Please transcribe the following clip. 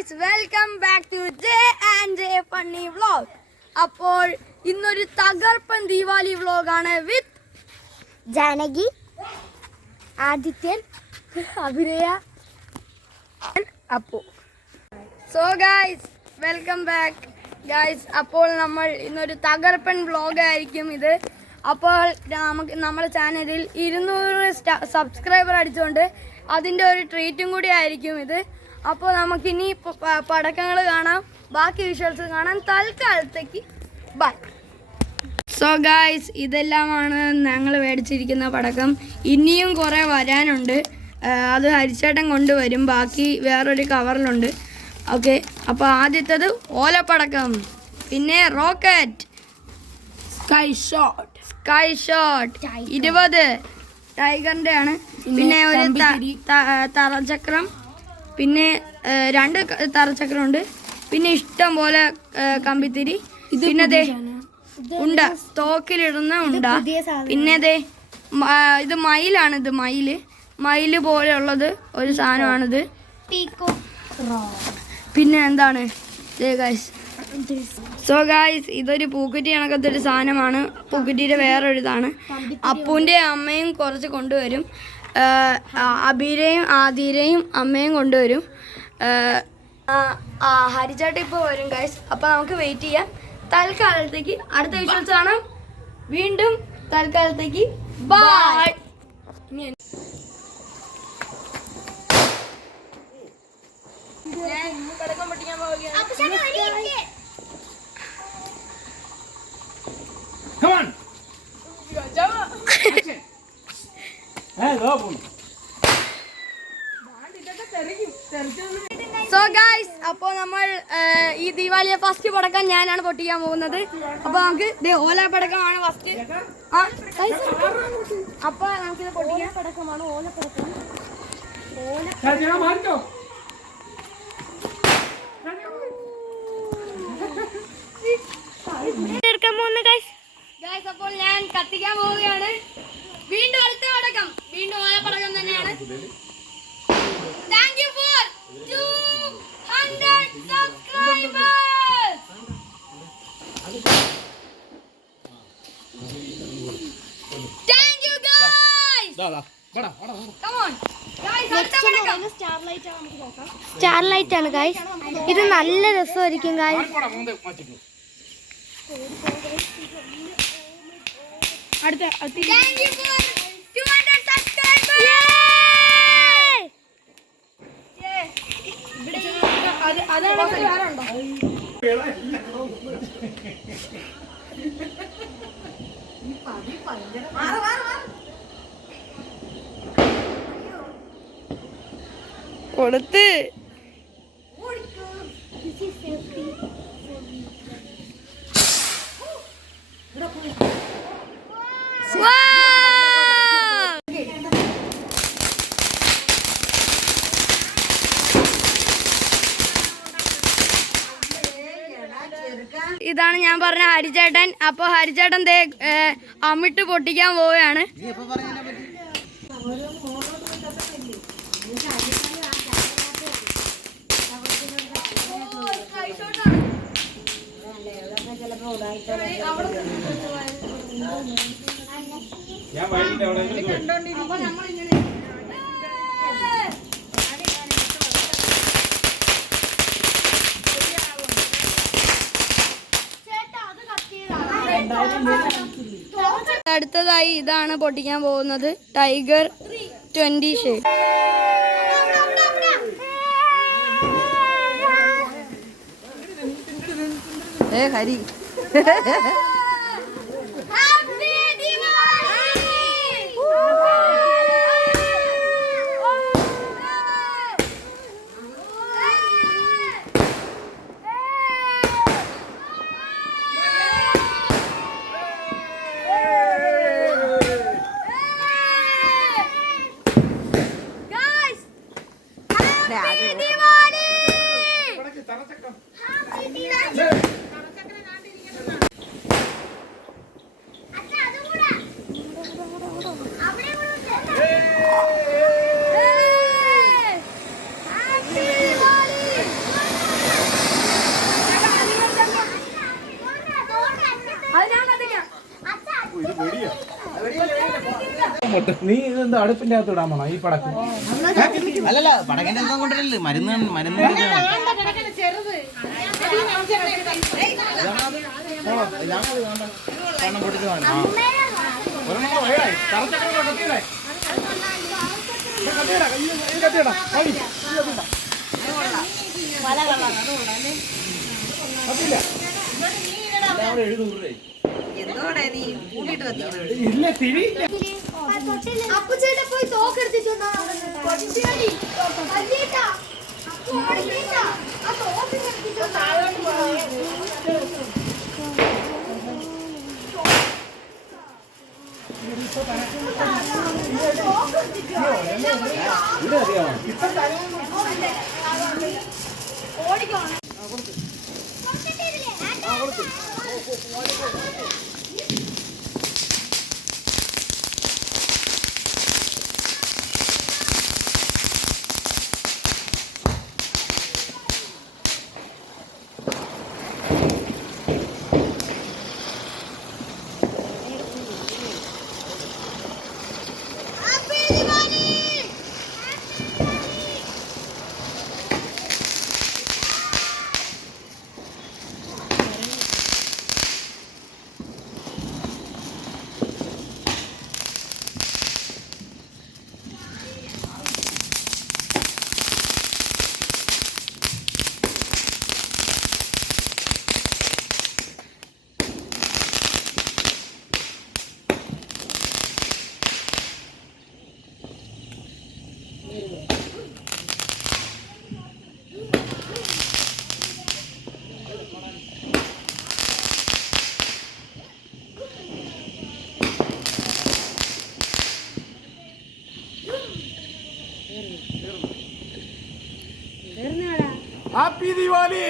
guys, welcome back to J&J Funny Vlog. അപ്പോൾ ഇന്നൊരു തകർപ്പൻ ദീപാവലി വ്ലോഗ് ആണ് വിത്ത് ജാനകി, ആദിത്യൻ, അഭിനയ, Appu. So guys, welcome back guys. അപ്പോൾ നമ്മൾ ഇന്നൊരു തകർപ്പൻ വ്ലോഗ് ആയിരിക്കും ഇത്. അപ്പോൾ നമ്മുടെ ചാനലിൽ 200 സബ്സ്ക്രൈബർ അടിച്ചുകൊണ്ട് അതിൻ്റെ ഒരു ട്രീറ്റും കൂടി ആയിരിക്കും ഇത്. അപ്പോൾ നമുക്കിനി പടക്കങ്ങൾ കാണാം, ബാക്കി വിഷ്വൽസ് കാണാം. തൽക്കാലത്തേക്ക് ബൈ. സോ ഗായ്സ്, ഇതെല്ലാമാണ് ഞങ്ങൾ മേടിച്ചിരിക്കുന്ന പടക്കം. ഇനിയും കുറേ വരാനുണ്ട്, അത് ഹരിച്ചേട്ടൻ കൊണ്ടുവരും. ബാക്കി വേറൊരു കവറിലുണ്ട്. ഓക്കെ, അപ്പോൾ ആദ്യത്തേത് ഓലപ്പടക്കം, പിന്നെ റോക്കറ്റ്, സ്കൈ ഷോട്ട് 20 ടൈഗറിൻ്റെ ആണ്. പിന്നെ ഒരു തറചക്രം, പിന്നെ 2 തറചക്രമുണ്ട്. പിന്നെ ഇഷ്ടം പോലെ കമ്പിത്തിരി. പിന്നെ ഉണ്ട, തോക്കിലിടുന്ന ഉണ്ട. പിന്നെ ഇത് മയിലാണ്. ഇത് മയില് പോലെയുള്ളത് ഒരു സാധനമാണിത്. പിന്നെ എന്താണ് ഗൈസ്? സോ ഗൈസ്, ഇതൊരു പൂക്കുറ്റി കണക്കത്തൊരു സാധനമാണ്. പൂക്കുറ്റിയുടെ വേറൊരു ഇതാണ്. അപ്പൂൻ്റെ അമ്മയും കുറച്ച് കൊണ്ടുവരും. അബീരയും ആദിരയും അമ്മയും കൊണ്ടുവരും. ഹരിചാട്ട ഇപ്പോൾ വരും ഗൈസ്. അപ്പോൾ നമുക്ക് വെയിറ്റ് ചെയ്യാം. തൽക്കാലത്തേക്ക് അടുത്ത വിഷ്വൽസ് കാണാം. വീണ്ടും തൽക്കാലത്തേക്ക് ബൈ. പടക്കം പൊട്ടിക്കാൻ പോവുകയാണ്. സോ ഗൈസ്, അപ്പോൾ നമ്മൾ ഈ ദീപാവലിയെ ഫസ്റ്റ് പടക്കം ഞാനാണ് പൊട്ടിക്കാൻ പോകുന്നത്. അപ്പോൾ നമുക്ക് ഓല പടക്കമാണ് ഫസ്റ്റ്. അപ്പോൾ നമുക്കിത് പൊട്ടിക്കാൻ പടക്കമാണ് ഓലപ്പടക്കം. അപ്പോൾ ഞാൻ കത്തിക്കാൻ പോവുകയാണ്. വീണ്ടും അടുത്ത പടക്കം, വീണ്ടും ഓലപ്പടക്കം തന്നെയാണ്. Thank you for 200 subscribers. Thank you guys. Come on guys, starlight ആണ് ഗൈസ്. ഇത് നല്ല രസമായിരിക്കും ഗൈസ്. അടുത്ത Thank you for 200 subscribers. കൊടുത്ത് ഇതാണ് ഞാൻ പറഞ്ഞ ഹരിചേട്ടൻ. അപ്പോൾ ഹരിചേട്ടൻ അമ്മിട്ട് പൊട്ടിക്കാൻ പോവുകയാണ്. അടുത്തതായി ഇതാണ് പൊട്ടിക്കാൻ പോകുന്നത്, ടൈഗർ 20 ഷേഡ്. ഹരി നീ ഇതെന്താ അടുപ്പിന്റെ അകത്ത് ഇടാൻ പോണോ ഈ പടക്കം? അല്ലല്ല പടകിന്റെ എല്ലാം കൊണ്ടല്ലേ മരുന്ന് മരുന്ന് ഇല്ല തിരി അപ്പുചേട്ടൻ പോയി തോക്കെടുത്തിട്ടുണ്ടോ ഹാപ്പി ദിവാലി.